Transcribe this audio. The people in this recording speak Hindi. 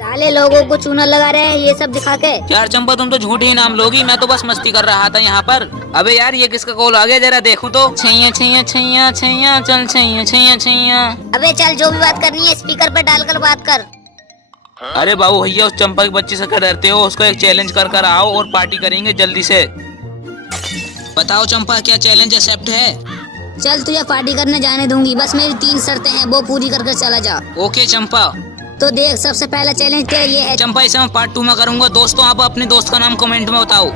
साले लोगों को चूना लगा रहे हैं ये सब दिखा के। यार चंपा तुम तो झूठ ही नाम लोगी, मैं तो बस मस्ती कर रहा था यहाँ पर। अबे यार ये किसका कॉल आ गया, जरा देखूं तो। छैया छैया छैया छैया चल छैया छैया छैया। अबे चल जो भी बात करनी है स्पीकर पे डालकर बात कर। अरे बाबू भैया उस चंपा की बच्ची से क्या डरते हो, उसको एक चैलेंज कर कर आओ और पार्टी करेंगे जल्दी से। बताओ चंपा क्या चैलेंज एक्सेप्ट है? चल तुझे पार्टी करने जाने दूंगी, बस मेरी 3 शर्तें हैं वो पूरी करके चला जा। ओके चंपा। तो देख सबसे पहला चैलेंज तेरा ये है। चंपा इसे मैं पार्ट 2 में करूंगा। दोस्तों आप अपने दोस्त का नाम कमेंट में बताओ।